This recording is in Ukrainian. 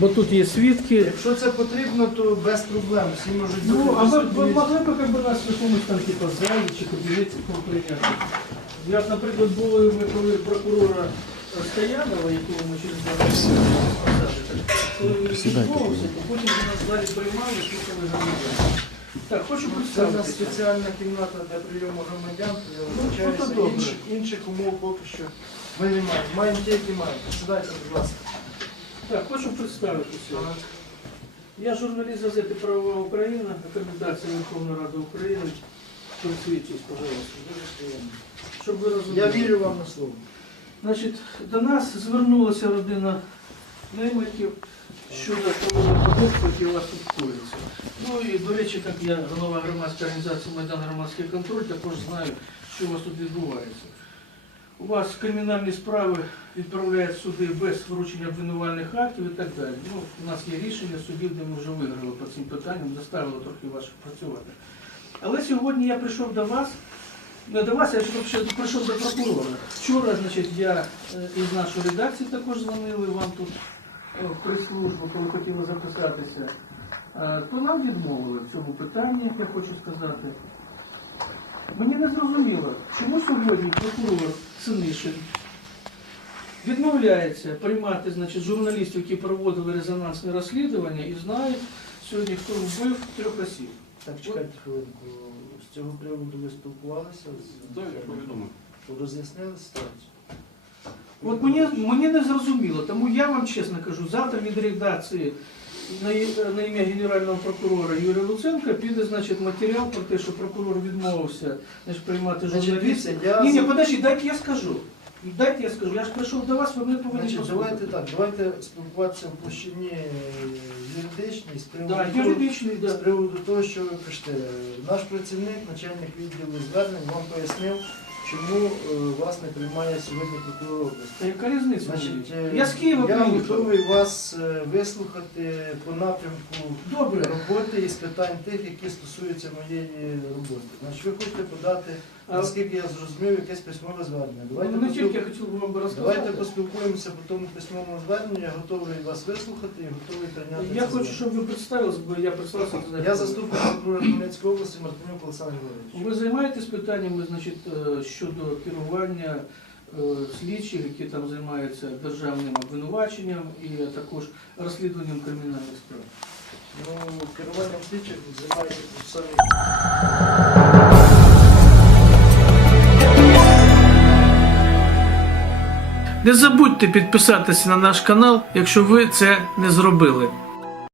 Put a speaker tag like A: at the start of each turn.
A: Бо тут є свідки.
B: Якщо це потрібно, то без проблем. Всі можуть
A: Ну, а ви, ви могли б якби нас в якомусь там типу, залі чи кабінеті прийняти? Я, наприклад, були ми коли прокурора Стоянова, якого ми через два роки посадили, коли він відмовився, то потім нас в залі приймали, слухали громадян. Так, хочу
B: Це в нас
A: представитися.
B: спеціальна кімната для прийому громадян,
A: Ну, то добре.
B: інших, інших умов поки що ми не маємо. Маємо ті, які маємо. Сідайте, будь ласка.
A: Так, хочу представитися. Я журналіст газети Правова Україна, акредитація Верховної Ради України. Присвітіть, пожалуйста. Щоб ви розуміли.
B: Я вірю вам на слово.
A: Значить, до нас звернулася родина наймитів щодо правового продукту, у вас тут коїться. Ну і, до речі, так я голова громадської організації Майдан Громадський контроль, також знаю, що у вас тут відбувається. У вас кримінальні справи відправляють суди без вручення обвинувальних актів і так далі. Ну, у нас є рішення судів, де ми вже виграли по цим питанням, заставили трохи ваших працювати. Але сьогодні я прийшов до вас, не до вас, я ще прийшов до прокурора. Вчора, значить, я е, із нашої редакції також дзвонили вам тут в прес-службу, коли хотіли записатися. Е, То нам відмовили в цьому питанні, я хочу сказати. Мені не зрозуміло, чому сьогодні прокурор Синишин відмовляється приймати значить, журналістів, які проводили резонансне розслідування і знають сьогодні, хто вбив трьох осіб.
B: Так, чекайте хвилинку. З цього приводу ви спілкувалися з
C: Так, я повідомив.
B: роз'яснили ситуацію?
A: От мені, мені не зрозуміло, тому я вам чесно кажу, завтра від редакції на, на ім'я генерального прокурора Юрія Луценка піде значить, матеріал про те, що прокурор відмовився значить, приймати журналістів.
B: я
A: Ні, ні, подожди, дайте я скажу. Дайте я скажу. Я ж прийшов до вас, ви мене повинні
B: Значить, давайте так, давайте спілкуватися в площині юридичній з приводу,
A: Да,
B: того,
A: юридичний,
B: з приводу того, що ви пишете. Наш працівник, начальник відділу звернень, вам пояснив, чому е, вас не приймає сьогодні прокурор області.
A: Та яка різниця?
B: Значить, е,
A: я з Києва
B: я
A: приїхав.
B: готовий вас е, вислухати по напрямку
A: Добре.
B: роботи і з питань тих, які стосуються моєї роботи. Значить, ви хочете подати,
A: А-
B: наскільки я зрозумів, якесь письмове звернення. Давайте
A: Ну, не тільки я хотів би вам розказати.
B: Давайте поспілкуємося по тому письмовому зверненню. Я готовий вас вислухати і готовий прийняти.
A: Я
B: це
A: хочу,
B: звернення.
A: щоб ви представилися, бо я представився. знаєш,
B: я заступник прокурора Хмельницької області Мартинюк Олександр Григорович.
A: Ви займаєтесь питаннями значить, е, щодо керування е, слідчих, які там займаються державним обвинуваченням і також розслідуванням кримінальних справ.
B: Ну, керуванням слідчих займається самі.
A: Не забудьте підписатися на наш канал, якщо ви це не зробили.